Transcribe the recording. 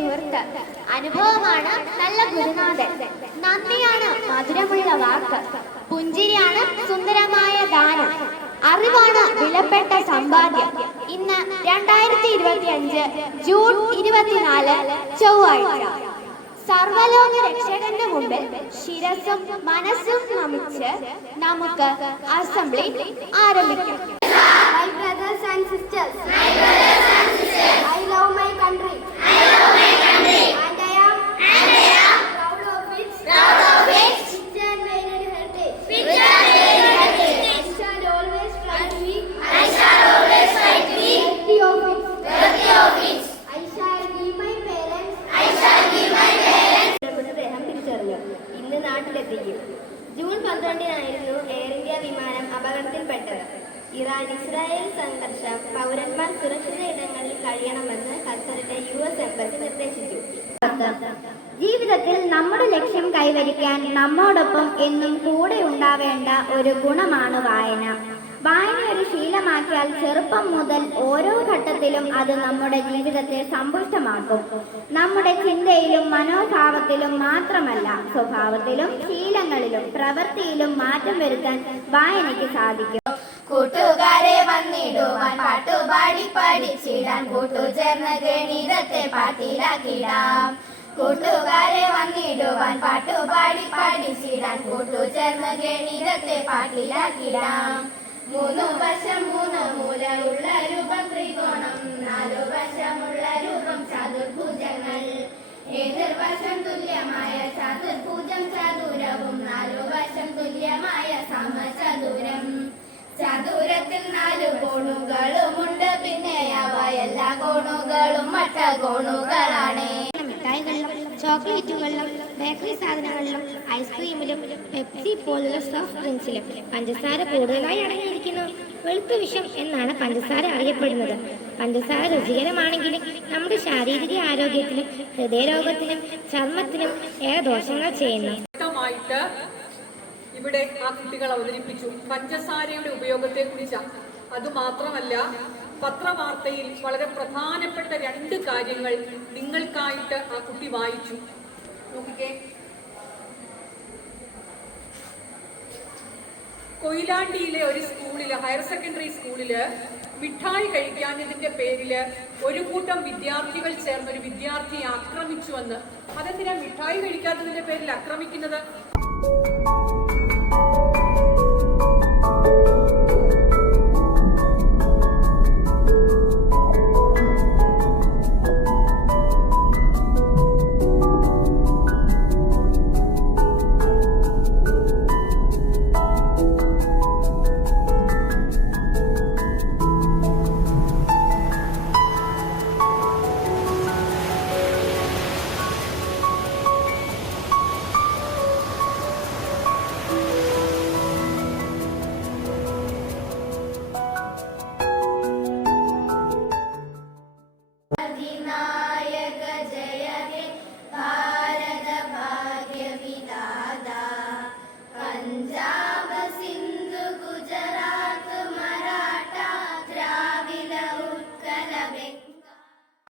സുഹൃത്ത്. അനുഭവമാണ് നല്ല ഗുരുനാഥൻ. നന്ദിയാണ് മധുരമുള്ള വാക്ക്. പുഞ്ചിരിയാണ് സുന്ദരമായ ദാനം. അറിവാണ് വിലപ്പെട്ട സമ്പാദ്യം. ഇന്ന് 2025 ജൂൺ 24 ചൊവ്വാഴ്ച. സർവലോക രക്ഷകന്റെ മുമ്പിൽ ശിരസും മനസ്സും നമിച്ച് നമുക്ക് അസംബ്ലി ആരംഭിക്കാം. My brothers and sisters, I love my country. And I am proud of its rich and varied heritage. I shall always try to be worthy of it. I shall give my parents മൃതദേഹം തിരിച്ചറിഞ്ഞു. ഇന്ന് നാട്ടിലെത്തിക്കും. June 12-നായിരുന്നു air India വിമാനം അപകടത്തിൽപ്പെട്ടത്. ഇറാൻ-ഇസ്രായേൽ സംഘർഷം പൗരന്മാർ സുരക്ഷിത ഇടങ്ങളിൽ കഴിയണമെന്ന് ഖത്തറിലെ US എംബസി നിർദ്ദേശിച്ചു. ജീവിതത്തിൽ നമ്മുടെ ലക്ഷ്യം കൈവരിക്കാൻ നമ്മോടൊപ്പം എന്നും കൂടെ ഉണ്ടാവേണ്ട ഒരു ഗുണമാണ് വായന. വായന ഒരു ശീലമാക്കിയാൽ ചെറുപ്പം മുതൽ ഓരോ ഘട്ടത്തിലും അത് നമ്മുടെ ജീവിതത്തെ സമ്പുഷ്ടമാക്കും. നമ്മുടെ ചിന്തയിലും മനോഭാവത്തിലും മാത്രമല്ല, സ്വഭാവത്തിലും ശീലങ്ങളിലും പ്രവൃത്തിയിലും മാറ്റം വരുത്താൻ വായനയ്ക്ക് സാധിക്കും. കൂട്ടുകാരെ വന്നിടുവാൻ പാട്ടുപാടി പഠിച്ചിടാൻ, കൂട്ടുചേർന്ന് ഗണിതത്തെ പാട്ടിലാക്കിടാം. കൂട്ടുകാരെ വന്നിടുവാൻ പാട്ടുപാടി പഠിച്ചിടാൻ, കൂട്ടുചേർന്ന് ഗണിതത്തെ പാട്ടിലാക്കിടാം. 3 വശം 3 മൂലയുള്ള രൂപം ത്രികോണം, 4 വശമുള്ള രൂപം ചതുർഭുജങ്ങൾ. എതിർവശം തുല്യമായ ചതുർഭുജം ചതുരവും, 4 വശം തുല്യമായ സമചതുരം. ചതുരത്തിൽ 4 കോണുകളുമുണ്ട്, പിന്നെ അവ എല്ലാ കോണുകളും മട്ടകോണുകളാണ്. മിഠായികളിലും ചോക്ലേറ്റുകളിലും ബേക്കറി സാധനങ്ങളിലും ഐസ്ക്രീമിലും പെപ്സി പോലുള്ള സോഫ്റ്റ് ഡ്രിങ്ക്സിലും പഞ്ചസാര കൂടുതലായി അടങ്ങിയിരിക്കുന്നു. വെളുത്ത വിഷം എന്നാണ് പഞ്ചസാര അറിയപ്പെടുന്നത്. പഞ്ചസാര രുചികരമാണെങ്കിലും നമ്മുടെ ശാരീരിക ആരോഗ്യത്തിനും ഹൃദയരോഗത്തിനും ചർമ്മത്തിനും ഏറെ ദോഷങ്ങൾ ചെയ്യുന്നു. ഇവിടെ ആ കുട്ടികൾ അവതരിപ്പിച്ചു പഞ്ചസാരയുടെ ഉപയോഗത്തെ കുറിച്ചാണ്. അതുമാത്രമല്ല, പത്രവാർത്തയിൽ വളരെ പ്രധാനപ്പെട്ട 2 കാര്യങ്ങൾ നിങ്ങൾക്കായിട്ട് ആ കുട്ടി വായിച്ചു. നോക്കിക്കേ, കൊയിലാണ്ടിയിലെ ഒരു സ്കൂളില്, ഹയർ സെക്കൻഡറി സ്കൂളില് മിഠായി കഴിക്കാഞ്ഞതിന്റെ പേരില് ഒരു കൂട്ടം വിദ്യാർത്ഥികൾ ചേർന്ന് ഒരു വിദ്യാർത്ഥിയെ ആക്രമിച്ചുവെന്ന്. അതെന്തിനാ മിഠായി കഴിക്കാത്തതിന്റെ പേരിൽ ആക്രമിക്കുന്നത്?